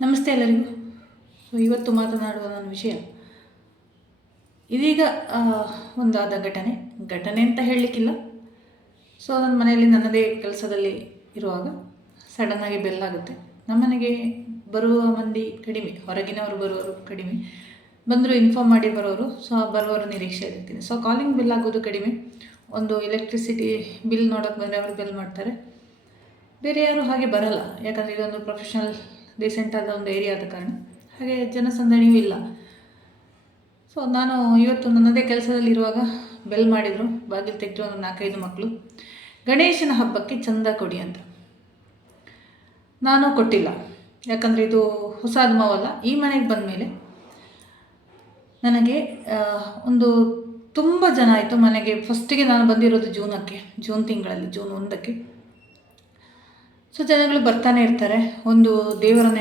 ನಮಸ್ತೆ ಎಲ್ಲರಿಗೂ. ಇವತ್ತು ಮಾತನಾಡುವ ನನ್ನ ವಿಷಯ ಇದೀಗ ಒಂದಾದ ಘಟನೆ ಅಂತ ಹೇಳಲಿಕ್ಕಿಲ್ಲ. ನನ್ನ ಮನೆಯಲ್ಲಿ ನನ್ನದೇ ಕೆಲಸದಲ್ಲಿ ಇರುವಾಗ ಸಡನ್ನಾಗಿ ಬೆಲ್ ಆಗುತ್ತೆ. ನಮ್ಮನೆಗೆ ಬರುವ ಮಂದಿ ಕಡಿಮೆ, ಹೊರಗಿನವರು ಬರುವವರು ಕಡಿಮೆ, ಬಂದರೂ ಇನ್ಫಾರ್ಮ್ ಮಾಡಿ ಬರೋರು. ಬರುವವರು ನಿರೀಕ್ಷೆ ಇರ್ತೀನಿ. ಕಾಲಿಂಗ್ ಬಿಲ್ ಆಗೋದು ಕಡಿಮೆ. ಒಂದು ಎಲೆಕ್ಟ್ರಿಸಿಟಿ ಬಿಲ್ ನೋಡೋಕ್ಕೆ ಬಂದರೆ ಅವರು ಬೆಲ್ ಮಾಡ್ತಾರೆ. ಬೇರೆ ಯಾರು ಹಾಗೆ ಬರಲ್ಲ, ಯಾಕಂದರೆ ಇದೊಂದು ಪ್ರೊಫೆಷನಲ್ ರೀಸೆಂಟಾದ ಒಂದು ಏರಿಯಾ ಆದ ಕಾರಣ ಹಾಗೆ ಜನಸಂದಣಿಯೂ ಇಲ್ಲ. ನಾನು ಇವತ್ತು ನನ್ನದೇ ಕೆಲಸದಲ್ಲಿರುವಾಗ ಬೆಲ್ ಮಾಡಿದರು. ಬಾಗಿಲು ತೆಗೆದು ಒಂದು 4-5 ಮಕ್ಕಳು ಗಣೇಶನ ಹಬ್ಬಕ್ಕೆ ಚಂದ ಕೊಡಿ ಅಂತ. ನಾನು ಕೊಟ್ಟಿಲ್ಲ, ಯಾಕಂದರೆ ಇದು ಹೊಸ ಅನುಭವಲ್ಲ. ಈ ಮನೆಗೆ ಬಂದ ಮೇಲೆ ನನಗೆ ಒಂದು ತುಂಬ ಜನ ಆಯಿತು ಮನೆಗೆ. ಫಸ್ಟಿಗೆ ನಾನು ಬಂದಿರೋದು ಜೂನ್ ತಿಂಗಳಲ್ಲಿ, ಜೂನ್ 1ಕ್ಕೆ. ಜನಗಳು ಬರ್ತಾನೆ ಇರ್ತಾರೆ. ಒಂದು ದೇವರನ್ನು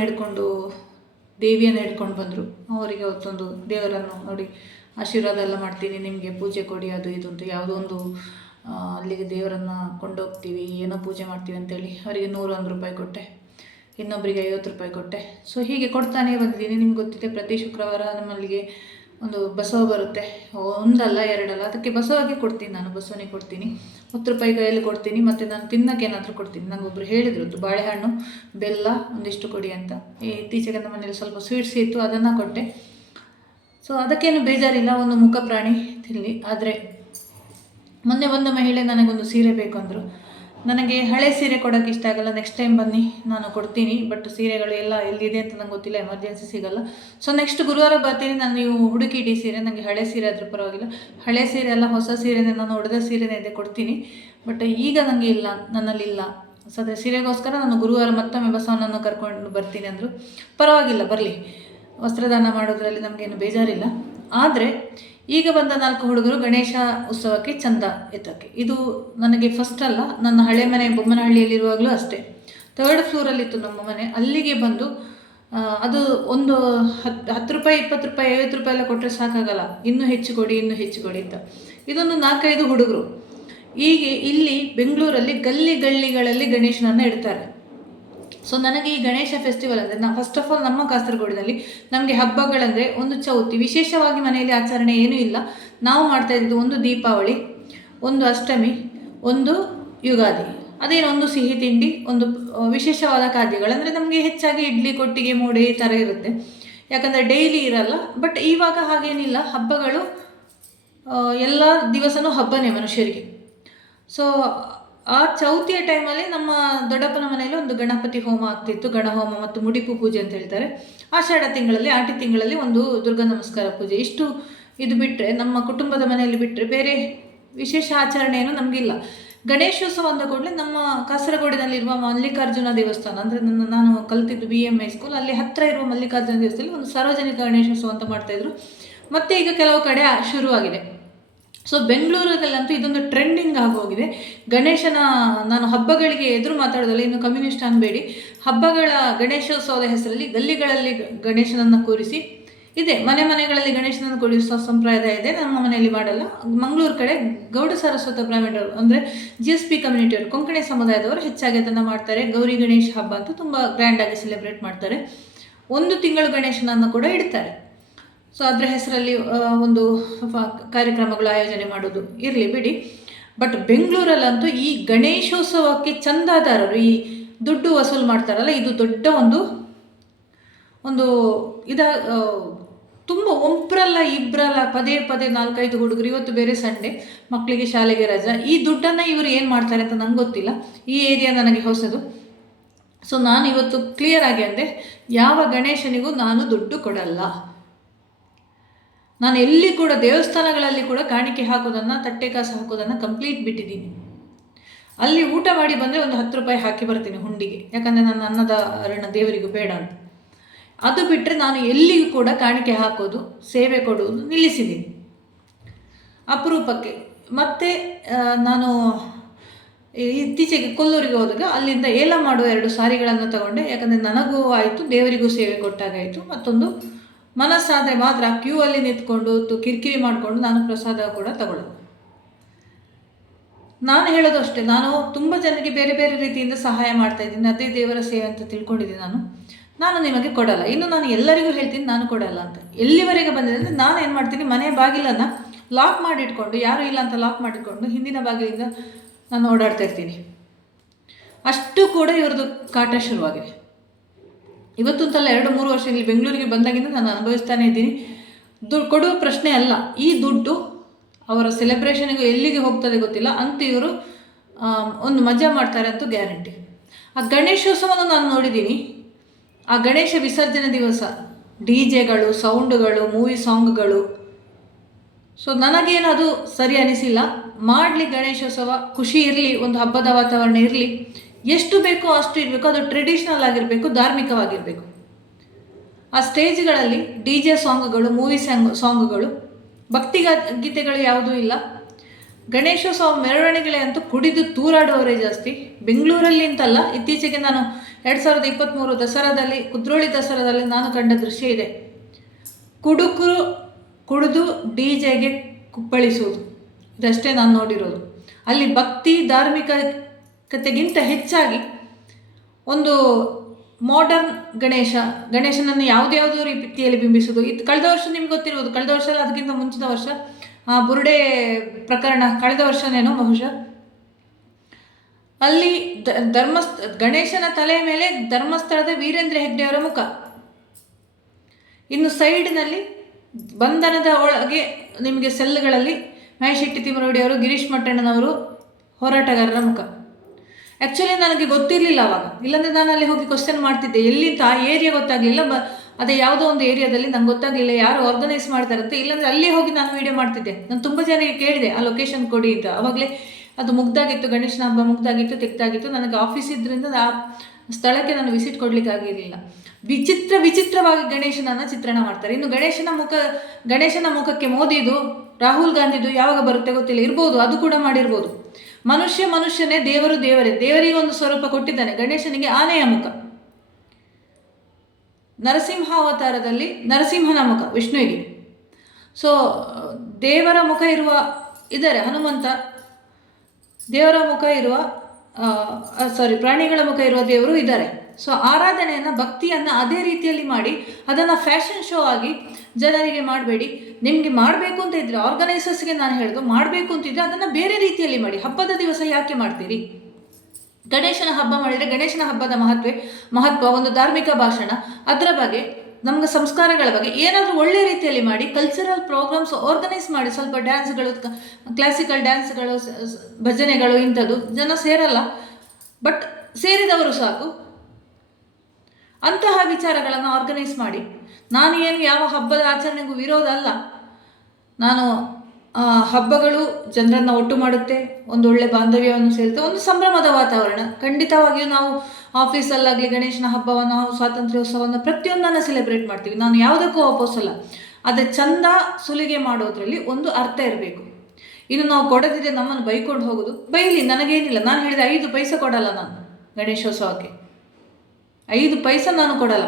ದೇವಿಯನ್ನು ಹಿಡ್ಕೊಂಡು ಬಂದರು. ಅವರಿಗೆ ಅವತ್ತೊಂದು ದೇವರನ್ನು ನೋಡಿ ಆಶೀರ್ವಾದ ಎಲ್ಲ ಮಾಡ್ತೀನಿ, ನಿಮಗೆ ಪೂಜೆ ಕೊಡಿ, ಅದು ಇದು ಅಂತ ಯಾವುದೋ ಒಂದು ಅಲ್ಲಿಗೆ ದೇವರನ್ನು ಕೊಂಡೋಗ್ತೀವಿ, ಏನೋ ಪೂಜೆ ಮಾಡ್ತೀವಿ ಅಂತೇಳಿ ಅವರಿಗೆ 101 ರೂಪಾಯಿ ಕೊಟ್ಟೆ, ಇನ್ನೊಬ್ಬರಿಗೆ 50 ರೂಪಾಯಿ ಕೊಟ್ಟೆ. ಹೀಗೆ ಕೊಡ್ತಾನೆ ಬಂದಿದ್ದೀನಿ. ನಿಮ್ಗೆ ಗೊತ್ತಿದೆ, ಪ್ರತಿ ಶುಕ್ರವಾರ ನಮ್ಮಲ್ಲಿಗೆ ಒಂದು ಬಸವ ಬರುತ್ತೆ, ಒಂದಲ್ಲ ಎರಡಲ್ಲ. ಅದಕ್ಕೆ ಬಸವಗೆ ಕೊಡ್ತೀನಿ, ನಾನು ಬಸವನಿಗೆ ಕೊಡ್ತೀನಿ. 10 ರೂಪಾಯಿ ಕೈಯಲ್ಲಿ ಕೊಡ್ತೀನಿ. ಮತ್ತು ನಾನು ತಿನ್ನೋಕ್ಕೆ ಏನಾದರೂ ಕೊಡ್ತೀನಿ. ನನಗೊಬ್ಬರು ಹೇಳಿದ್ರು, ಬಾಳೆಹಣ್ಣು, ಬೆಲ್ಲ ಒಂದಿಷ್ಟು ಕೊಡಿ ಅಂತ. ಇತ್ತೀಚೆಗೆ ನಮ್ಮ ಮನೇಲಿ ಸ್ವಲ್ಪ ಸ್ವೀಟ್ಸ್ ಇತ್ತು, ಅದನ್ನು ಕೊಟ್ಟೆ. ಅದಕ್ಕೇನು ಬೇಜಾರಿಲ್ಲ, ಒಂದು ಮುಖ ಪ್ರಾಣಿ ತಿನ್ನಲಿ. ಆದರೆ ಮೊನ್ನೆ ಒಂದು ಮಹಿಳೆ ನನಗೊಂದು ಸೀರೆ ಬೇಕು ಅಂದರು. ನನಗೆ ಹಳೆ ಸೀರೆ ಕೊಡೋಕ್ಕೆ ಇಷ್ಟ ಆಗಲ್ಲ. ನೆಕ್ಸ್ಟ್ ಟೈಮ್ ಬನ್ನಿ, ನಾನು ಕೊಡ್ತೀನಿ. ಬಟ್ ಸೀರೆಗಳು ಎಲ್ಲ ಎಲ್ಲಿದೆ ಅಂತ ನಂಗೆ ಗೊತ್ತಿಲ್ಲ, ಎಮರ್ಜೆನ್ಸಿ ಸಿಗಲ್ಲ. ನೆಕ್ಸ್ಟ್ ಗುರುವಾರ ಬರ್ತೀನಿ. ನೀವು ಹುಡುಕಿ ಇಡಿ ಸೀರೆ, ನನಗೆ ಹಳೆ ಸೀರೆ ಆದರೂ ಪರವಾಗಿಲ್ಲ. ಹಳೆ ಸೀರೆ ಎಲ್ಲ, ಹೊಸ ಸೀರೆನೇ, ನಾನು ಹೊಡೆದ ಸೀರೆನೇ ಇದೆ, ಕೊಡ್ತೀನಿ. ಬಟ್ ಈಗ ನನಗೆ ಇಲ್ಲ, ನನ್ನಲ್ಲಿಲ್ಲ. ಅದೇ ಸೀರೆಗೋಸ್ಕರ ನಾನು ಗುರುವಾರ ಮತ್ತೊಮ್ಮೆ ಬಸವನನ್ನು ಕರ್ಕೊಂಡು ಬರ್ತೀನಿ ಅಂದರು. ಪರವಾಗಿಲ್ಲ, ಬರಲಿ. ವಸ್ತ್ರದಾನ ಮಾಡೋದ್ರಲ್ಲಿ ನಮಗೇನು ಬೇಜಾರಿಲ್ಲ. ಆದರೆ ಈಗ ಬಂದ 4 ಹುಡುಗರು ಗಣೇಶ ಉತ್ಸವಕ್ಕೆ ಚಂದ ಎತ್ತಕ್ಕೆ. ಇದು ನನಗೆ ಫಸ್ಟ್ ಅಲ್ಲ. ನನ್ನ ಹಳೆ ಮನೆ ಬೊಮ್ಮನಹಳ್ಳಿಯಲ್ಲಿರುವಾಗಲೂ ಅಷ್ಟೇ, 3rd ಫ್ಲೋರಲ್ಲಿತ್ತು ನಮ್ಮ ಮನೆ. ಅಲ್ಲಿಗೆ ಬಂದು ಅದು ಒಂದು 10 ರೂಪಾಯಿ, 20 ರೂಪಾಯಿ, 50 ರೂಪಾಯಿ ಎಲ್ಲ ಕೊಟ್ಟರೆ ಸಾಕಾಗಲ್ಲ, ಇನ್ನೂ ಹೆಚ್ಚು ಕೊಡಿ ಅಂತ. ಇದೊಂದು 4-5 ಹುಡುಗರು. ಹೀಗೆ ಇಲ್ಲಿ ಬೆಂಗಳೂರಲ್ಲಿ ಗಲ್ಲಿಗಳಲ್ಲಿ ಗಣೇಶನನ್ನು ಇಡ್ತಾರೆ. ನನಗೆ ಈ ಗಣೇಶ ಫೆಸ್ಟಿವಲ್ ಅಂದರೆ, ಫಸ್ಟ್ ಆಫ್ ಆಲ್ ನಮ್ಮ ಕಾಸರಗೋಡಿನಲ್ಲಿ ನಮಗೆ ಹಬ್ಬಗಳಂದರೆ ಒಂದು ಚೌತಿ, ವಿಶೇಷವಾಗಿ ಮನೆಯಲ್ಲಿ ಆಚರಣೆ ಏನೂ ಇಲ್ಲ. ನಾವು ಮಾಡ್ತಾಯಿದ್ದು ಒಂದು ದೀಪಾವಳಿ, ಒಂದು ಅಷ್ಟಮಿ, ಒಂದು ಯುಗಾದಿ. ಅದೇನು ಒಂದು ಸಿಹಿ ತಿಂಡಿ, ಒಂದು ವಿಶೇಷವಾದ ಖಾದ್ಯಗಳಂದರೆ ನಮಗೆ ಹೆಚ್ಚಾಗಿ ಇಡ್ಲಿ, ಕೊಟ್ಟಿಗೆ, ಮೂಡೆ ಈ ಥರ ಇರುತ್ತೆ. ಯಾಕಂದರೆ ಡೈಲಿ ಇರಲ್ಲ. ಬಟ್ ಇವಾಗ ಹಾಗೇನಿಲ್ಲ, ಹಬ್ಬಗಳು ಎಲ್ಲ ದಿವಸನೂ ಹಬ್ಬನೇ ಮನುಷ್ಯರಿಗೆ. ಆ ಚೌತಿಯ ಟೈಮಲ್ಲಿ ನಮ್ಮ ದೊಡ್ಡಪ್ಪನ ಮನೆಯಲ್ಲಿ ಒಂದು ಗಣಪತಿ ಹೋಮ ಆಗ್ತಿತ್ತು. ಗಣಹೋಮ ಮತ್ತು ಮುಡಿಪು ಪೂಜೆ ಅಂತ ಹೇಳ್ತಾರೆ. ಆಷಾಢ ತಿಂಗಳಲ್ಲಿ, ಆಟಿ ತಿಂಗಳಲ್ಲಿ ಒಂದು ದುರ್ಗಾ ನಮಸ್ಕಾರ ಪೂಜೆ. ಇಷ್ಟು ಇದು ಬಿಟ್ಟರೆ, ನಮ್ಮ ಕುಟುಂಬದ ಮನೆಯಲ್ಲಿ ಬಿಟ್ಟರೆ ಬೇರೆ ವಿಶೇಷ ಆಚರಣೆ ಏನು ನಮಗಿಲ್ಲ. ಗಣೇಶೋತ್ಸವ ಅಂದ ಕೂಡಲೇ ನಮ್ಮ ಕಾಸರಗೋಡಿನಲ್ಲಿರುವ ಮಲ್ಲಿಕಾರ್ಜುನ ದೇವಸ್ಥಾನ, ಅಂದರೆ ನಾನು ಕಲ್ತಿದ್ದು BM ಹೈಸ್ಕೂಲ್, ಅಲ್ಲಿ ಹತ್ತಿರ ಇರುವ ಮಲ್ಲಿಕಾರ್ಜುನ ದೇವಸ್ಥಾನದಲ್ಲಿ ಒಂದು ಸಾರ್ವಜನಿಕ ಗಣೇಶೋತ್ಸವ ಅಂತ ಮಾಡ್ತಾಯಿದ್ರು. ಮತ್ತು ಈಗ ಕೆಲವು ಕಡೆ ಶುರುವಾಗಿದೆ. ಬೆಂಗಳೂರಲ್ಲಂತೂ ಇದೊಂದು ಟ್ರೆಂಡಿಂಗ್ ಆಗೋಗಿದೆ. ಗಣೇಶನ, ನಾನು ಹಬ್ಬಗಳಿಗೆ ಎದುರು ಮಾತಾಡೋದಲ್ಲ, ಇನ್ನು ಕಮ್ಯುನಿಸ್ಟ್ ಅನ್ಬೇಡಿ. ಹಬ್ಬಗಳ ಗಣೇಶೋತ್ಸವದ ಹೆಸರಲ್ಲಿ ಗಲ್ಲಿಗಳಲ್ಲಿ ಗಣೇಶನನ್ನು ಕೂರಿಸಿ ಇದೆ. ಮನೆಗಳಲ್ಲಿ ಗಣೇಶನನ್ನು ಕೂರಿಸೋ ಸಂಪ್ರದಾಯ ಇದೆ. ನಮ್ಮ ಮನೆಯಲ್ಲಿ ಮಾಡಲ್ಲ. ಮಂಗಳೂರು ಕಡೆ ಗೌಡ ಸಾರಸ್ವತ ಬ್ರಾಹ್ಮಣರು, ಅಂದರೆ GSP ಕಮ್ಯುನಿಟಿಯವರು, ಕೊಂಕಣಿ ಸಮುದಾಯದವರು ಹೆಚ್ಚಾಗಿ ಅದನ್ನು ಮಾಡ್ತಾರೆ. ಗೌರಿ ಗಣೇಶ ಹಬ್ಬ ಅಂತ ತುಂಬ ಗ್ರ್ಯಾಂಡಾಗಿ ಸೆಲೆಬ್ರೇಟ್ ಮಾಡ್ತಾರೆ. 1 ತಿಂಗಳು ಗಣೇಶನನ್ನು ಕೂಡ ಇಡ್ತಾರೆ. ಅದರ ಹೆಸರಲ್ಲಿ ಒಂದು ಕಾರ್ಯಕ್ರಮಗಳು ಆಯೋಜನೆ ಮಾಡೋದು ಇರಲಿ ಬಿಡಿ. ಬಟ್ ಬೆಂಗಳೂರಲ್ಲಂತೂ ಈ ಗಣೇಶೋತ್ಸವಕ್ಕೆ ಚಂದಾದಾರರು, ಈ ದುಡ್ಡು ವಸೂಲು ಮಾಡ್ತಾರಲ್ಲ, ಇದು ದೊಡ್ಡ ಒಂದು ತುಂಬ ಒಬ್ಬರಲ್ಲ ಇಬ್ಬರಲ್ಲ, ಪದೇ 4-5 ಹುಡುಗರು. ಇವತ್ತು ಬೇರೆ ಸಂಡೇ, ಮಕ್ಕಳಿಗೆ ಶಾಲೆಗೆ ರಜಾ. ಈ ದುಡ್ಡನ್ನು ಇವರು ಏನು ಮಾಡ್ತಾರೆ ಅಂತ ನಂಗೆ ಗೊತ್ತಿಲ್ಲ. ಈ ಏರಿಯಾ ನನಗೆ ಹೊಸದು. ನಾನು ಇವತ್ತು ಕ್ಲಿಯರ್ ಆಗಿ ಅಂದೆ, ಯಾವ ಗಣೇಶನಿಗೂ ನಾನು ದುಡ್ಡು ಕೊಡಲ್ಲ. ನಾನು ಎಲ್ಲಿ ಕೂಡ, ದೇವಸ್ಥಾನಗಳಲ್ಲಿ ಕೂಡ ಕಾಣಿಕೆ ಹಾಕೋದನ್ನು, ತಟ್ಟೆ ಕಾಸು ಹಾಕೋದನ್ನು ಕಂಪ್ಲೀಟ್ ಬಿಟ್ಟಿದ್ದೀನಿ. ಅಲ್ಲಿ ಊಟ ಮಾಡಿ ಬಂದರೆ ಒಂದು 10 ರೂಪಾಯಿ ಹಾಕಿ ಬರ್ತೀನಿ ಹುಂಡಿಗೆ, ಯಾಕಂದರೆ ನನ್ನ ಅನ್ನದ ಅರಣ ದೇವರಿಗೂ ಬೇಡ ಅಂತ. ಅದು ಬಿಟ್ಟರೆ ನಾನು ಎಲ್ಲಿಗೂ ಕೂಡ ಕಾಣಿಕೆ ಹಾಕೋದು, ಸೇವೆ ಕೊಡುವುದು ನಿಲ್ಲಿಸಿದ್ದೀನಿ ಅಪರೂಪಕ್ಕೆ. ಮತ್ತು ನಾನು ಇತ್ತೀಚೆಗೆ ಕೊಲ್ಲೂರಿಗೆ ಹೋದಾಗ ಅಲ್ಲಿಂದ ಏಲ ಮಾಡುವ 2 ಸಾರಿಗಳನ್ನು ತಗೊಂಡೆ. ಯಾಕಂದರೆ ನನಗೂ ಆಯಿತು, ದೇವರಿಗೂ ಸೇವೆ ಕೊಟ್ಟಾಗಾಯಿತು. ಮತ್ತೊಂದು ಮನಸ್ಸಾದರೆ ಮಾತ್ರ ಕ್ಯೂ ಅಲ್ಲಿ ನಿಂತ್ಕೊಂಡು ಕಿರಿಕಿರಿ ಮಾಡಿಕೊಂಡು ನಾನು ಪ್ರಸಾದ ಕೂಡ ತಗೊಳ್ಳೋದು. ನಾನು ಹೇಳೋದು ಅಷ್ಟೇ, ನಾನು ತುಂಬ ಜನರಿಗೆ ಬೇರೆ ಬೇರೆ ರೀತಿಯಿಂದ ಸಹಾಯ ಮಾಡ್ತಾಯಿದ್ದೀನಿ. ಅದೇ ದೇವರ ಸೇವೆ ಅಂತ ತಿಳ್ಕೊಂಡಿದ್ದೀನಿ. ನಾನು ನಿಮಗೆ ಕೊಡಲ್ಲ. ಇನ್ನು ನಾನು ಎಲ್ಲರಿಗೂ ಹೇಳ್ತೀನಿ ನಾನು ಕೊಡಲ್ಲ ಅಂತ. ಎಲ್ಲಿವರೆಗೆ ಬಂದಿದೆ ಅಂದರೆ ನಾನು ಏನು ಮಾಡ್ತೀನಿ, ಮನೆ ಬಾಗಿಲನ್ನು ಲಾಕ್ ಮಾಡಿಟ್ಕೊಂಡು, ಯಾರೂ ಇಲ್ಲ ಅಂತ ಲಾಕ್ ಮಾಡಿಟ್ಕೊಂಡು ಹಿಂದಿನ ಬಾಗಿಲಿಂದ ನಾನು ಓಡಾಡ್ತಾ ಇರ್ತೀನಿ. ಅಷ್ಟು ಕೂಡ ಇವ್ರದ್ದು ಕಾಟ ಶುರುವಾಗಿದೆ. ಇವತ್ತಂತಲ್ಲ, 2-3 ವರ್ಷ ಇಲ್ಲಿ ಬೆಂಗಳೂರಿಗೆ ಬಂದಾಗಿಂದ ನಾನು ಅನುಭವಿಸ್ತಾನೆ ಇದ್ದೀನಿ. ದುಡ್ಡು ಕೊಡುವ ಪ್ರಶ್ನೆ ಅಲ್ಲ, ಈ ದುಡ್ಡು ಅವರ ಸೆಲೆಬ್ರೇಷನ್ಗೆ ಎಲ್ಲಿಗೆ ಹೋಗ್ತದೆ ಗೊತ್ತಿಲ್ಲ, ಅಂತ ಇವರು ಒಂದು ಮಜಾ ಮಾಡ್ತಾರೆ ಅಂತೂ ಗ್ಯಾರಂಟಿ. ಆ ಗಣೇಶೋತ್ಸವವನ್ನು ನಾನು ನೋಡಿದ್ದೀನಿ. ಆ ಗಣೇಶ ವಿಸರ್ಜನೆ ದಿವಸ DJ-ಗಳು, ಸೌಂಡುಗಳು, ಮೂವಿ ಸಾಂಗ್ಗಳು. ಸೊ ನನಗೇನು ಅದು ಸರಿ ಅನಿಸಿಲ್ಲ. ಮಾಡಲಿ ಗಣೇಶೋತ್ಸವ, ಖುಷಿ ಇರಲಿ, ಒಂದು ಹಬ್ಬದ ವಾತಾವರಣ ಇರಲಿ, ಎಷ್ಟು ಬೇಕೋ ಅಷ್ಟು ಇರಬೇಕು. ಅದು ಟ್ರೆಡಿಷ್ನಲ್ ಆಗಿರಬೇಕು, ಧಾರ್ಮಿಕವಾಗಿರಬೇಕು. ಆ ಸ್ಟೇಜ್ಗಳಲ್ಲಿ DJ ಸಾಂಗ್ಗಳು, ಮೂವಿ ಸಾಂಗ್ಗಳು, ಭಕ್ತಿ ಗೀತೆಗಳು ಯಾವುದೂ ಇಲ್ಲ. ಗಣೇಶೋತ್ಸವ ಮೆರವಣಿಗೆ ಅಂತೂ ಕುಡಿದು ತೂರಾಡುವವರೇ ಜಾಸ್ತಿ. ಬೆಂಗಳೂರಲ್ಲಿ ಅಂತಲ್ಲ, ಇತ್ತೀಚೆಗೆ ನಾನು 2023 ದಸರಾದಲ್ಲಿ, ಕುದ್ರೋಳಿ ದಸರಾದಲ್ಲಿ ನಾನು ಕಂಡ ದೃಶ್ಯ ಇದೆ. ಕುಡುಕರು ಕುಡಿದು DJ-ಗೆ ಕುಪ್ಪಳಿಸುವುದು, ಇದಷ್ಟೇ ನಾನು ನೋಡಿರೋದು. ಅಲ್ಲಿ ಭಕ್ತಿ ಧಾರ್ಮಿಕತೆಗಿಂತ ಹೆಚ್ಚಾಗಿ ಒಂದು ಮಾಡರ್ನ್ ಗಣೇಶನನ್ನು ಯಾವುದ್ಯಾವುದೋ ರೀತಿಯಲ್ಲಿ ಬಿಂಬಿಸೋದು. ಇದು ಕಳೆದ ವರ್ಷ ನಿಮ್ಗೆ ಗೊತ್ತಿರ್ಬೋದು, ಕಳೆದ ವರ್ಷ ಅಲ್ಲ ಅದಕ್ಕಿಂತ ಮುಂಚಿನ ವರ್ಷ ಬುರುಡೆ ಪ್ರಕರಣ, ಕಳೆದ ವರ್ಷನೇನೋ ಬಹುಶಃ, ಅಲ್ಲಿ ಗಣೇಶನ ತಲೆಯ ಮೇಲೆ ಧರ್ಮಸ್ಥಳದ ವೀರೇಂದ್ರ ಹೆಗ್ಡೆಯವರ ಮುಖ, ಇನ್ನು ಸೈಡ್ನಲ್ಲಿ ಬಂಧನದ ಒಳಗೆ ನಿಮಗೆ ಸೆಲ್ಗಳಲ್ಲಿ ಮಹೇಶ್ ಶೆಟ್ಟಿ ತಿಮ್ಮರೋಡಿಯವರು, ಗಿರೀಶ್ ಮಟ್ಟಣ್ಣನವರು, ಹೋರಾಟಗಾರರ ಮುಖ. ಆ್ಯಕ್ಚುಲಿ ನನಗೆ ಗೊತ್ತಿರಲಿಲ್ಲ ಅವಾಗ, ಇಲ್ಲಾಂದರೆ ನಾನು ಅಲ್ಲಿ ಹೋಗಿ ಕ್ವಶನ್ ಮಾಡ್ತಿದ್ದೆ. ಎಲ್ಲಿಂತ ಆ ಏರಿಯಾ ಗೊತ್ತಾಗಲಿಲ್ಲ, ಅದೇ ಯಾವುದೋ ಒಂದು ಏರಿಯಾದಲ್ಲಿ ನಂಗೆ ಗೊತ್ತಾಗಲಿಲ್ಲ ಯಾರು ಆರ್ಗನೈಸ್ ಮಾಡ್ತಾರಂತೆ. ಇಲ್ಲಾಂದರೆ ಅಲ್ಲಿ ಹೋಗಿ ನಾನು ವೀಡಿಯೋ ಮಾಡ್ತಿದ್ದೆ. ನಾನು ತುಂಬ ಜನಕ್ಕೆ ಕೇಳಿದೆ ಆ ಲೊಕೇಶನ್ ಕೊಡಿ ಅಂತ. ಆವಾಗಲೇ ಅದು ಮುಗ್ದಾಗಿತ್ತು, ಗಣೇಶನ ಹಬ್ಬ ಮುಗ್ದಾಗಿತ್ತು, ತೆಗ್ದಾಗಿತ್ತು. ನನಗೆ ಆಫೀಸ್ ಇದ್ರಿಂದ ಆ ಸ್ಥಳಕ್ಕೆ ನಾನು ವಿಸಿಟ್ ಕೊಡಲಿಕ್ಕಾಗಿರಲಿಲ್ಲ. ವಿಚಿತ್ರವಾಗಿ ಗಣೇಶನನ್ನು ಚಿತ್ರಣ ಮಾಡ್ತಾರೆ. ಇನ್ನು ಗಣೇಶನ ಮುಖಕ್ಕೆ ಮೋದಿದು, ರಾಹುಲ್ ಗಾಂಧಿದು ಯಾವಾಗ ಬರುತ್ತೆ ಗೊತ್ತಿಲ್ಲ, ಇರ್ಬೋದು, ಅದು ಕೂಡ ಮಾಡಿರ್ಬೋದು. ಮನುಷ್ಯನೇ, ದೇವರು ದೇವರೇ. ದೇವರಿಗೆ ಒಂದು ಸ್ವರೂಪ ಕೊಟ್ಟಿದ್ದಾನೆ. ಗಣೇಶನಿಗೆ ಆನೆಯ ಮುಖ, ನರಸಿಂಹ ಅವತಾರದಲ್ಲಿ ನರಸಿಂಹನ ಮುಖ ವಿಷ್ಣುವಿಗೆ. ಸೊ ದೇವರ ಮುಖ ಇರುವ ಇದ್ದಾರೆ ಹನುಮಂತ, ದೇವರ ಮುಖ ಇರುವ ಪ್ರಾಣಿಗಳ ಮುಖ ಇರುವ ದೇವರು ಇದ್ದಾರೆ. ಸೊ ಆರಾಧನೆಯನ್ನು, ಭಕ್ತಿಯನ್ನು ಅದೇ ರೀತಿಯಲ್ಲಿ ಮಾಡಿ ಅದನ್ನು ಫ್ಯಾಷನ್ ಶೋ ಆಗಿ ಜನರಿಗೆ ಮಾಡಬೇಡಿ. ನಿಮಗೆ ಮಾಡಬೇಕು ಅಂತ ಇದ್ದರೆ, ಆರ್ಗನೈಸರ್ಸ್ಗೆ ನಾನು ಹೇಳೋದು, ಮಾಡಬೇಕು ಅಂತಿದ್ರೆ ಅದನ್ನು ಬೇರೆ ರೀತಿಯಲ್ಲಿ ಮಾಡಿ. ಹಬ್ಬದ ದಿವಸ ಯಾಕೆ ಮಾಡ್ತೀರಿ? ಗಣೇಶನ ಹಬ್ಬ ಮಾಡಿದರೆ ಗಣೇಶನ ಹಬ್ಬದ ಮಹತ್ವ, ಒಂದು ಧಾರ್ಮಿಕ ಭಾಷಣ, ಅದರ ಬಗ್ಗೆ, ನಮಗೆ ಸಂಸ್ಕಾರಗಳ ಬಗ್ಗೆ ಏನಾದರೂ ಒಳ್ಳೆ ರೀತಿಯಲ್ಲಿ ಮಾಡಿ. ಕಲ್ಚರಲ್ ಪ್ರೋಗ್ರಾಮ್ಸ್ ಆರ್ಗನೈಸ್ ಮಾಡಿ. ಸ್ವಲ್ಪ ಡ್ಯಾನ್ಸ್ಗಳು, ಕ್ಲಾಸಿಕಲ್ ಡ್ಯಾನ್ಸ್ಗಳು, ಭಜನೆಗಳು, ಇಂಥದ್ದು ಜನ ಸೇರಲ್ಲ, ಬಟ್ ಸೇರಿದವರು ಸಾಕು. ಅಂತಹ ವಿಚಾರಗಳನ್ನು ಆರ್ಗನೈಸ್ ಮಾಡಿ. ನಾನು ಏನು ಯಾವ ಹಬ್ಬದ ಆಚರಣೆಗೂ ವಿರೋಧ ಅಲ್ಲ. ನಾನು ಹಬ್ಬಗಳು ಜನರನ್ನು ಒಟ್ಟು ಮಾಡುತ್ತೆ, ಒಂದು ಒಳ್ಳೆ ಬಾಂಧವ್ಯವನ್ನು ಸೇರುತ್ತೆ, ಒಂದು ಸಂಭ್ರಮದ ವಾತಾವರಣ. ಖಂಡಿತವಾಗಿಯೂ ನಾವು ಆಫೀಸಲ್ಲಾಗಲಿ ಗಣೇಶನ ಹಬ್ಬವನ್ನು, ಸ್ವಾತಂತ್ರ್ಯೋತ್ಸವವನ್ನು, ಪ್ರತಿಯೊಂದನ್ನು ಸೆಲೆಬ್ರೇಟ್ ಮಾಡ್ತೀವಿ. ನಾನು ಯಾವುದಕ್ಕೂ ಅಲ್ಲ. ಆದರೆ ಚಂದ ಸುಲಿಗೆ ಮಾಡೋದ್ರಲ್ಲಿ ಒಂದು ಅರ್ಥ ಇರಬೇಕು. ಇನ್ನು ನಾವು ಕೊಡದಿದ್ರೆ ನಮ್ಮನ್ನು ಬೈಕೊಂಡು ಹೋಗೋದು, ಬೈಲಿ, ನನಗೇನಿಲ್ಲ. ನಾನು ಹೇಳಿದೆ 5 ಪೈಸೆ ಕೊಡಲ್ಲ ನಾನು ಗಣೇಶೋತ್ಸವಕ್ಕೆ, 5 ಪೈಸೆ ನಾನು ಕೊಡಲ್ಲ.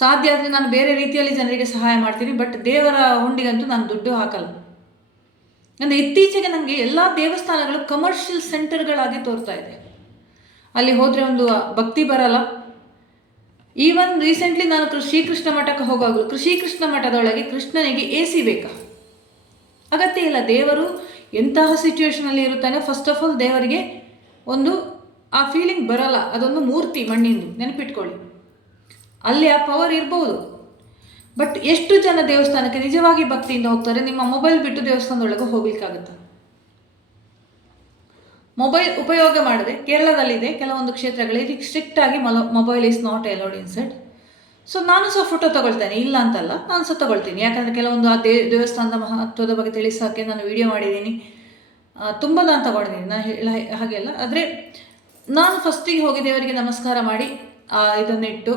ಸಾಧ್ಯ ಆದರೆ ನಾನು ಬೇರೆ ರೀತಿಯಲ್ಲಿ ಜನರಿಗೆ ಸಹಾಯ ಮಾಡ್ತೀನಿ, ಬಟ್ ದೇವರ ಹುಂಡಿಗಂತೂ ನಾನು ದುಡ್ಡು ಹಾಕಲ್ಲ. ಅಂದರೆ ಇತ್ತೀಚೆಗೆ ನನಗೆ ಎಲ್ಲ ದೇವಸ್ಥಾನಗಳು ಕಮರ್ಷಿಯಲ್ ಸೆಂಟರ್ಗಳಾಗಿ ತೋರ್ತಾ ಇದೆ. ಅಲ್ಲಿ ಹೋದರೆ ಒಂದು ಭಕ್ತಿ ಬರಲ್ಲ. ಈವನ್ ರೀಸೆಂಟ್ಲಿ ನಾನು ಶ್ರೀಕೃಷ್ಣ ಮಠಕ್ಕೆ ಹೋಗುವಾಗಲೂ ಶ್ರೀಕೃಷ್ಣ ಮಠದೊಳಗೆ ಕೃಷ್ಣನಿಗೆ AC ಬೇಕಾ? ಅಗತ್ಯ ಇಲ್ಲ. ದೇವರು ಎಂತಹ ಸಿಚುವೇಶನಲ್ಲಿ ಇರುತ್ತಾನೆ, ಫಸ್ಟ್ ಆಫ್ ಆಲ್ ದೇವರಿಗೆ ಒಂದು ಆ ಫೀಲಿಂಗ್ ಬರಲ್ಲ. ಅದೊಂದು ಮೂರ್ತಿ, ಮಣ್ಣಿಂದು, ನೆನಪಿಟ್ಕೊಳ್ಳಿ. ಅಲ್ಲಿ ಆ ಪವರ್ ಇರ್ಬೋದು, ಬಟ್ ಎಷ್ಟು ಜನ ದೇವಸ್ಥಾನಕ್ಕೆ ನಿಜವಾಗಿ ಭಕ್ತಿಯಿಂದ ಹೋಗ್ತಾರೆ? ನಿಮ್ಮ ಮೊಬೈಲ್ ಬಿಟ್ಟು ದೇವಸ್ಥಾನದೊಳಗೆ ಹೋಗ್ಲಿಕ್ಕಾಗುತ್ತೆ? ಮೊಬೈಲ್ ಉಪಯೋಗ ಮಾಡದೆ, ಕೇರಳದಲ್ಲಿದೆ ಕೆಲವೊಂದು ಕ್ಷೇತ್ರಗಳಲ್ಲಿ ಸ್ಟ್ರಿಕ್ಟ್ ಆಗಿ mobile is not allowed inside. So ನಾನು ಸಹ ಫೋಟೋ ತಗೊಳ್ತೇನೆ, ಇಲ್ಲ ಅಂತಲ್ಲ, ನಾನು ಸಹ ತಗೊಳ್ತೀನಿ. ಯಾಕಂದರೆ ಕೆಲವೊಂದು ಆ ದೇವಸ್ಥಾನದ ಮಹತ್ವದ ಬಗ್ಗೆ ತಿಳಿಸೋಕ್ಕೆ ನಾನು ವಿಡಿಯೋ ಮಾಡಿದ್ದೀನಿ, ತುಂಬ ನಾನು ತಗೊಂಡಿದ್ದೀನಿ, ನಾನು ಹಾಗೆಲ್ಲ. ಆದರೆ ನಾನು ಫಸ್ಟಿಗೆ ಹೋಗಿ ದೇವರಿಗೆ ನಮಸ್ಕಾರ ಮಾಡಿ ಇದನ್ನಿಟ್ಟು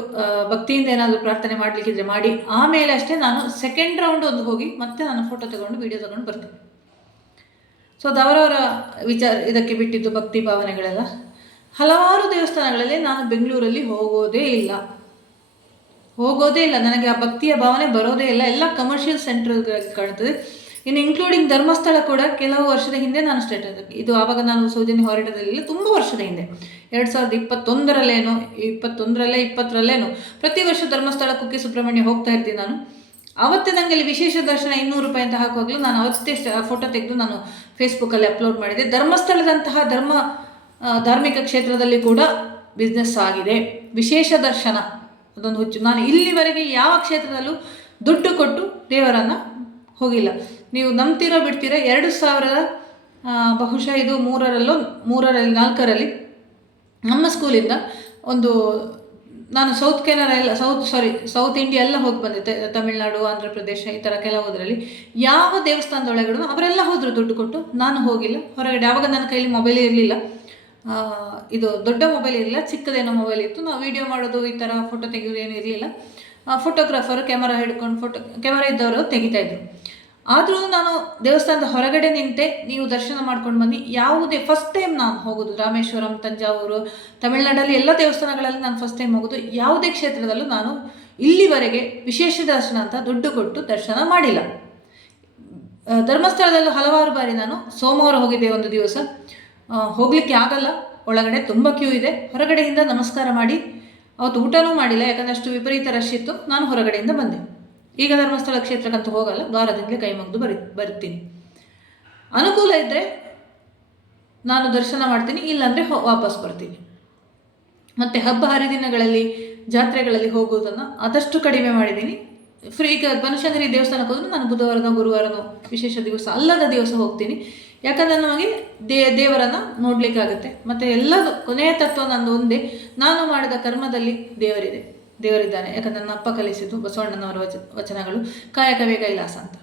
ಭಕ್ತಿಯಿಂದ ಏನಾದರೂ ಪ್ರಾರ್ಥನೆ ಮಾಡಲಿಕ್ಕಿದ್ರೆ ಮಾಡಿ, ಆಮೇಲೆ ಅಷ್ಟೇ ನಾನು ಸೆಕೆಂಡ್ ರೌಂಡ್ ಒಂದು ಹೋಗಿ ಮತ್ತೆ ನಾನು ಫೋಟೋ ತಗೊಂಡು ವಿಡಿಯೋ ತಗೊಂಡು ಬರ್ತೀನಿ. ಸೊ ಅದು ಅವರವರ ಇದಕ್ಕೆ ಬಿಟ್ಟಿದ್ದು ಭಕ್ತಿ ಭಾವನೆಗಳೆಲ್ಲ. ಹಲವಾರು ದೇವಸ್ಥಾನಗಳಲ್ಲಿ ನಾನು ಬೆಂಗಳೂರಲ್ಲಿ ಹೋಗೋದೇ ಇಲ್ಲ. ನನಗೆ ಆ ಭಕ್ತಿಯ ಭಾವನೆ ಬರೋದೇ ಇಲ್ಲ. ಎಲ್ಲ ಕಮರ್ಷಿಯಲ್ ಸೆಂಟರ್ಗಳಾಗಿ ಕಾಣ್ತದೆ. ಇನ್ನು ಇನ್ಕ್ಲೂಡಿಂಗ್ ಧರ್ಮಸ್ಥಳ ಕೂಡ ಕೆಲವು ವರ್ಷದ ಹಿಂದೆ ನಾನು ಸ್ಟಾರ್ಟ್ ಇದು ಆವಾಗ ನಾನು ಸೌಜನ್ಯ ಹೋರಾಟದಲ್ಲಿ ತುಂಬ ವರ್ಷದ ಹಿಂದೆ 2021ರಲ್ಲೇನೋ 20ರಲ್ಲೇನೋ ಪ್ರತಿ ವರ್ಷ ಧರ್ಮಸ್ಥಳ ಕುಕ್ಕೆ ಸುಬ್ರಹ್ಮಣ್ಯ ಹೋಗ್ತಾ ಇರ್ತೀನಿ ನಾನು. ಅವತ್ತೇ ನನಗೆ ಅಲ್ಲಿ ವಿಶೇಷ ದರ್ಶನ 200 ರೂಪಾಯಿ ಅಂತ ಹಾಕುವಾಗಲೂ ನಾನು ಅವತ್ತೇ ಫೋಟೋ ತೆಗೆದು ನಾನು ಫೇಸ್ಬುಕ್ಕಲ್ಲಿ ಅಪ್ಲೋಡ್ ಮಾಡಿದೆ. ಧರ್ಮಸ್ಥಳದಂತಹ ಧಾರ್ಮಿಕ ಕ್ಷೇತ್ರದಲ್ಲಿ ಕೂಡ ಬಿಸ್ನೆಸ್ ಆಗಿದೆ. ವಿಶೇಷ ದರ್ಶನ ಅದೊಂದು ಹುಚ್ಚು. ನಾನು ಇಲ್ಲಿವರೆಗೆ ಯಾವ ಕ್ಷೇತ್ರದಲ್ಲೂ ದುಡ್ಡು ಕೊಟ್ಟು ದೇವರನ್ನು ಹೋಗಿಲ್ಲ. ನೀವು ನಂಬ್ತೀರೋ ಬಿಡ್ತೀರೋ 2000 ಬಹುಶಃ ಇದು 4ರಲ್ಲಿ ನಮ್ಮ ಸ್ಕೂಲಿಂದ ಒಂದು ನಾನು ಸೌತ್ ಇಂಡಿಯಾ ಎಲ್ಲ ಹೋಗಿ ಬಂದಿದ್ದೆ. ತಮಿಳುನಾಡು, ಆಂಧ್ರ ಪ್ರದೇಶ ಈ ಥರ ಕೆಲವುದರಲ್ಲಿ ಯಾವ ದೇವಸ್ಥಾನದೊಳಗಡೆ ಅವರೆಲ್ಲ ಹೋದರು ದುಡ್ಡು ಕೊಟ್ಟು, ನಾನು ಹೋಗಿಲ್ಲ ಹೊರಗಡೆ. ಆವಾಗ ನನ್ನ ಕೈಲಿ ಮೊಬೈಲ್ ಇರಲಿಲ್ಲ, ಇದು ದೊಡ್ಡ ಮೊಬೈಲ್ ಇರಲಿಲ್ಲ, ಚಿಕ್ಕದೇನೋ ಮೊಬೈಲ್ ಇತ್ತು. ನಾವು ವೀಡಿಯೋ ಮಾಡೋದು ಈ ಥರ ಫೋಟೋ ತೆಗೆಯೋದು ಏನು ಇರಲಿಲ್ಲ. ಫೋಟೋಗ್ರಾಫರು ಕ್ಯಾಮರಾ ಹಿಡ್ಕೊಂಡು ಕ್ಯಾಮರಾ ಇದ್ದವರು ತೆಗಿತಾಯಿದ್ರು. ಆದರೂ ನಾನು ದೇವಸ್ಥಾನದ ಹೊರಗಡೆ ನಿಂತೆ, ನೀವು ದರ್ಶನ ಮಾಡ್ಕೊಂಡು ಬನ್ನಿ. ಯಾವುದೇ ಫಸ್ಟ್ ಟೈಮ್ ನಾನು ಹೋಗೋದು ರಾಮೇಶ್ವರಂ, ತಂಜಾವೂರು, ತಮಿಳುನಾಡಲ್ಲಿ ಎಲ್ಲ ದೇವಸ್ಥಾನಗಳಲ್ಲಿ ನಾನು ಫಸ್ಟ್ ಟೈಮ್ ಹೋಗೋದು. ಯಾವುದೇ ಕ್ಷೇತ್ರದಲ್ಲೂ ನಾನು ಇಲ್ಲಿವರೆಗೆ ವಿಶೇಷ ದರ್ಶನ ಅಂತ ದುಡ್ಡು ಕೊಟ್ಟು ದರ್ಶನ ಮಾಡಿಲ್ಲ. ಧರ್ಮಸ್ಥಳದಲ್ಲೂ ಹಲವಾರು ಬಾರಿ ನಾನು ಸೋಮವಾರ ಹೋಗಿದ್ದೆ. ಒಂದು ದಿವಸ ಹೋಗಲಿಕ್ಕೆ ಆಗಲ್ಲ, ಒಳಗಡೆ ತುಂಬ ಕ್ಯೂ ಇದೆ. ಹೊರಗಡೆಯಿಂದ ನಮಸ್ಕಾರ ಮಾಡಿ ಅವತ್ತು ಊಟನೂ ಮಾಡಿಲ್ಲ, ಯಾಕಂದರೆ ಅಷ್ಟು ವಿಪರೀತ ರಶ್ ಇತ್ತು. ನಾನು ಹೊರಗಡೆಯಿಂದ ಬಂದೆ. ಈಗ ಧರ್ಮಸ್ಥಳ ಕ್ಷೇತ್ರಕ್ಕಂತೂ ಹೋಗಲ್ಲ, ದ್ವಾರದಿಂದಲೇ ಕೈ ಮುಗಿದು ಬರ್ತೀನಿ. ಅನುಕೂಲ ಇದ್ದರೆ ನಾನು ದರ್ಶನ ಮಾಡ್ತೀನಿ, ಇಲ್ಲಾಂದರೆ ವಾಪಸ್ ಬರ್ತೀನಿ. ಮತ್ತು ಹಬ್ಬ ಹರಿದಿನಗಳಲ್ಲಿ ಜಾತ್ರೆಗಳಲ್ಲಿ ಹೋಗೋದನ್ನು ಆದಷ್ಟು ಕಡಿಮೆ ಮಾಡಿದ್ದೀನಿ. ಈಗ ಬನಶಂಕರಿ ದೇವಸ್ಥಾನಕ್ಕೆ ಹೋದರೂ ನಾನು ಬುಧವಾರನೋ ಗುರುವಾರನೋ ವಿಶೇಷ ದಿವಸ ಅಲ್ಲದ ದಿವಸ ಹೋಗ್ತೀನಿ. ಯಾಕಂದರೆ ನಮಗೆ ದೇವರನ್ನು ನೋಡಲಿಕ್ಕಾಗುತ್ತೆ. ಮತ್ತು ಎಲ್ಲದು ಕೊನೆಯ ತತ್ವ ನಂದು ಒಂದೇ, ನಾನು ಮಾಡಿದ ಕರ್ಮದಲ್ಲಿ ದೇವರಿದ್ದಾನೆ. ಯಾಕಂದರೆ ನನ್ನ ಅಪ್ಪ ಕಲಿಸಿದ್ದು ಬಸವಣ್ಣನವರ ವಚನಗಳು, ಕಾಯಕವೇ ಕೈಲಾಸ ಅಂತ.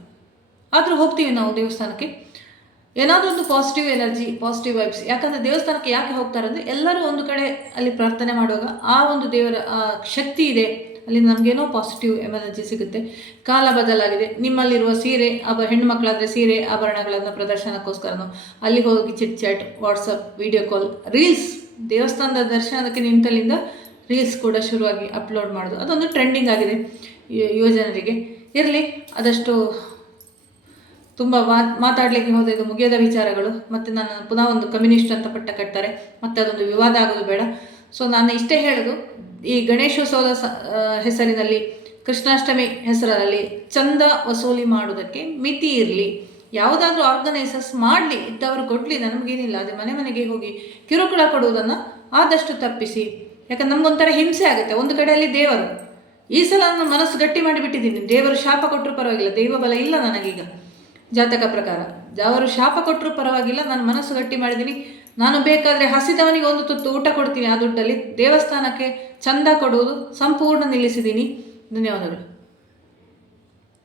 ಆದರೂ ಹೋಗ್ತೀವಿ ನಾವು ದೇವಸ್ಥಾನಕ್ಕೆ, ಏನಾದರೂ ಒಂದು ಪಾಸಿಟಿವ್ ಎನರ್ಜಿ, ಪಾಸಿಟಿವ್ ವೈಬ್ಸ್. ಯಾಕಂದರೆ ದೇವಸ್ಥಾನಕ್ಕೆ ಯಾಕೆ ಹೋಗ್ತಾರೆ ಅಂದರೆ, ಎಲ್ಲರೂ ಒಂದು ಕಡೆ ಅಲ್ಲಿ ಪ್ರಾರ್ಥನೆ ಮಾಡುವಾಗ ಆ ಒಂದು ದೇವರ ಶಕ್ತಿ ಇದೆ, ಅಲ್ಲಿ ನಮಗೇನೋ ಪಾಸಿಟಿವ್ ಎನರ್ಜಿ ಸಿಗುತ್ತೆ. ಕಾಲ ಬದಲಾಗಿದೆ. ನಿಮ್ಮಲ್ಲಿರುವ ಸೀರೆ ಹೆಣ್ಣು ಮಕ್ಕಳಾದರೆ ಸೀರೆ ಆಭರಣಗಳನ್ನು ಪ್ರದರ್ಶನಕ್ಕೋಸ್ಕರನೋ ಅಲ್ಲಿ ಹೋಗಿ chit chat, WhatsApp, video call, reels, ದೇವಸ್ಥಾನದ ದರ್ಶನಕ್ಕೆ ನಿಂತಲ್ಲಿಂದ ರೀಲ್ಸ್ ಕೂಡ ಶುರುವಾಗಿ ಅಪ್ಲೋಡ್ ಮಾಡೋದು, ಅದೊಂದು ಟ್ರೆಂಡಿಂಗ್ ಆಗಿದೆ ಯುವಜನರಿಗೆ. ಇರಲಿ, ಅದಷ್ಟು ತುಂಬ ಮಾತಾಡಲಿಕ್ಕೆ ಹೋದ ಇದು ಮುಗಿಯದ ವಿಚಾರಗಳು. ಮತ್ತು ನಾನು ಪುನಃ ಒಂದು ಕಮ್ಯುನಿಸ್ಟ್ ಅಂತ ಪಟ್ಟ ಕಟ್ತಾರೆ, ಮತ್ತು ಅದೊಂದು ವಿವಾದ ಆಗೋದು ಬೇಡ. ಸೊ ನಾನು ಇಷ್ಟೇ ಹೇಳೋದು, ಈ ಗಣೇಶೋತ್ಸವದ ಹೆಸರಿನಲ್ಲಿ, ಕೃಷ್ಣಾಷ್ಟಮಿ ಹೆಸರಲ್ಲಿ ಚಂದ ವಸೂಲಿ ಮಾಡೋದಕ್ಕೆ ಮಿತಿ ಇರಲಿ. ಯಾವುದಾದ್ರೂ ಆರ್ಗನೈಸರ್ಸ್ ಮಾಡಲಿ, ಇದ್ದವರು ಕೊಡಲಿ, ನಮಗೇನಿಲ್ಲ. ಅದೇ ಮನೆಗೆ ಹೋಗಿ ಕಿರುಕುಳ ಕೊಡುವುದನ್ನು ಆದಷ್ಟು ತಪ್ಪಿಸಿ. ಯಾಕಂದ್ರೆ ನಮಗೊಂಥರ ಹಿಂಸೆ ಆಗುತ್ತೆ. ಒಂದು ಕಡೆಯಲ್ಲಿ ದೇವರು, ಈ ಸಲ ನನ್ನ ಮನಸ್ಸು ಗಟ್ಟಿ ಮಾಡಿಬಿಟ್ಟಿದ್ದೀನಿ. ದೇವರು ಶಾಪ ಕೊಟ್ಟರು ಪರವಾಗಿಲ್ಲ, ದೈವ ಬಲ ಇಲ್ಲ ನನಗೀಗ ಜಾತಕ ಪ್ರಕಾರ. ಅವರು ಶಾಪ ಕೊಟ್ಟರು ಪರವಾಗಿಲ್ಲ, ನಾನು ಮನಸ್ಸು ಗಟ್ಟಿ ಮಾಡಿದ್ದೀನಿ. ನಾನು ಬೇಕಾದರೆ ಹಸಿದವನಿಗೆ ಒಂದು ತುತ್ತು ಊಟ ಕೊಡ್ತೀನಿ. ಆ ದುಡ್ಡಲ್ಲಿ ದೇವಸ್ಥಾನಕ್ಕೆ ಚಂದ ಕೊಡುವುದು ಸಂಪೂರ್ಣ ನಿಲ್ಲಿಸಿದ್ದೀನಿ. ಧನ್ಯವಾದಗಳು.